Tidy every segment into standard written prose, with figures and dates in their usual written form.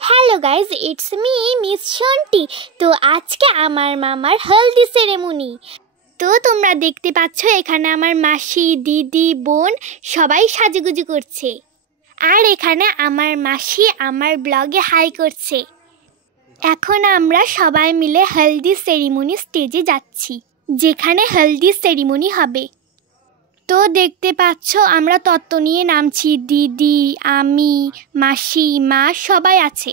Hello guys, it's me Miss Shonti. তো আজকে আমার মামার হলদি সেরেমনি। তো তোমরা দেখতে পাচ্ছ এখানে আমার মাসি, দিদি, বোন সবাই সাজুগুজু করছে। আর এখানে আমার মাসি আমার ব্লগে হাই করছে। এখন আমরা সবাই মিলে হলদি সেরিমনি স্টেজে যাচ্ছি, যেখানে হলদি সেরিমনি হবে। তো দেখতে পাচ্ছ আমরা তত্ত্ব নিয়ে নামছি, দিদি, আমি, মাসি, মা সবাই আছে।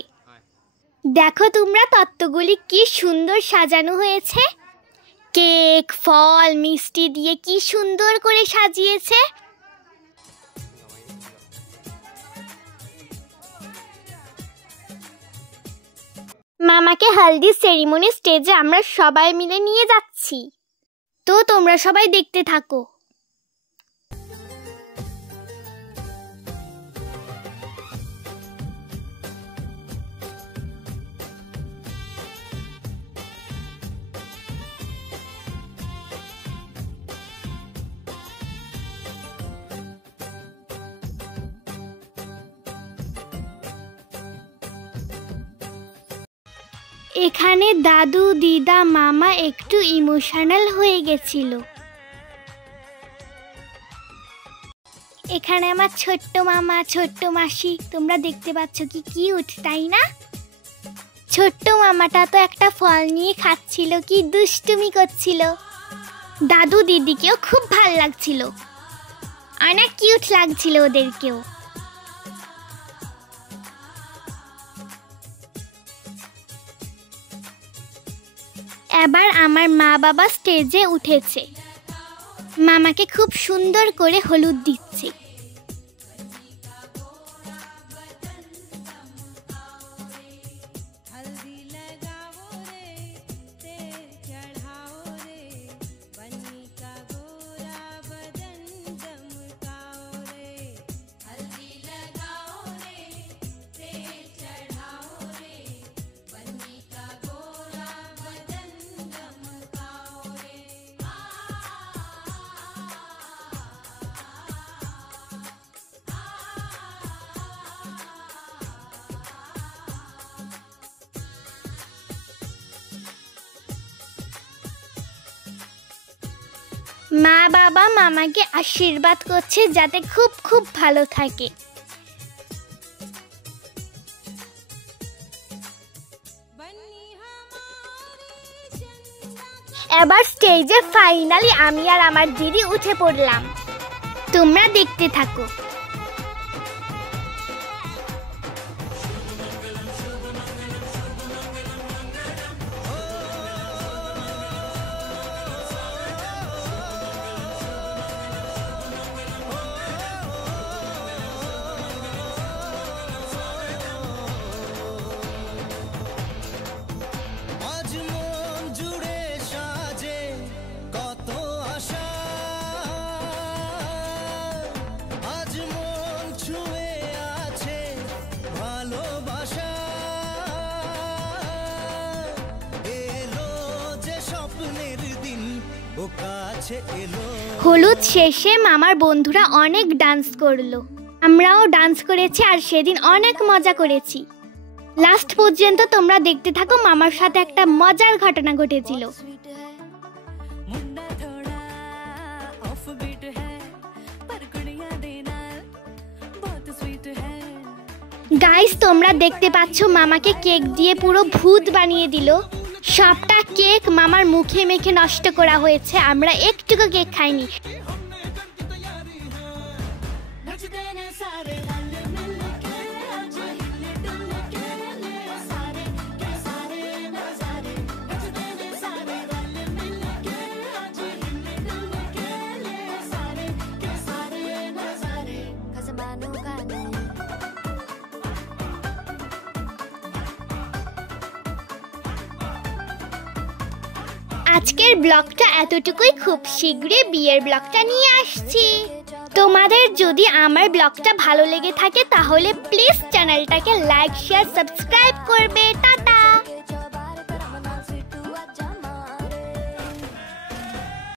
দেখো তোমরা তত্ত্বগুলি কি সুন্দর সাজানো হয়েছে। কেক, ফল, মিষ্টি দিয়ে কি সুন্দর করে সাজিয়েছে। মামাকে হলদি সেরিমনি স্টেজে আমরা সবাই মিলে নিয়ে যাচ্ছি। তো তোমরা সবাই দেখতে থাকো। এখানে দাদু, দিদা, মামা একটু ইমোশনাল হয়ে গেছিল। এখানে আমার ছোট্ট মামা, ছোট্ট মাসি, তোমরা দেখতে পাচ্ছ কি কিউট, তাই না? ছোট্ট মামাটা তো একটা ফল নিয়ে খাচ্ছিল, কি দুষ্টুমি করছিল। দাদু দিদিকেও খুব ভালো লাগছিল, অনেক কিউট লাগছিল ওদেরকেও। এবার আমার মা বাবা স্টেজে উঠেছে, মামাকে খুব সুন্দর করে হলুদ দিচ্ছে। মা বাবা মামাকে আশীর্বাদ করছে যাতে খুব খুব ভালো থাকে। এবার স্টেজে ফাইনালি আমি আর আমার দিদি উঠে পড়লাম, তোমরা দেখতে থাকো। হলুদ শেষে মামার বন্ধুরা অনেক ডান্স করলো, আমরাও ডান্স করেছি আর সেদিন অনেক মজা করেছি। লাস্ট পর্যন্ত তোমরা দেখতে থাকো, মামার সাথে একটা মজার ঘটনা ঘটেছিল। গাইস তোমরা দেখতে পাচ্ছ মামাকে কেক দিয়ে পুরো ভূত বানিয়ে দিল। সবটা কেক মামার মুখে মেখে নষ্ট করা হয়েছে, আমরা একটুকু কেক খাইনি। আজকের ব্লগটা এতটুকুই, খুব শীঘ্রই বিয়ের ব্লগটা নিয়ে আসছি। তোমাদের যদি আমার ব্লগটা ভালো লেগে থাকে তাহলে প্লিজ চ্যানেলটাকে লাইক, শেয়ার, সাবস্ক্রাইব করবে। টাটা।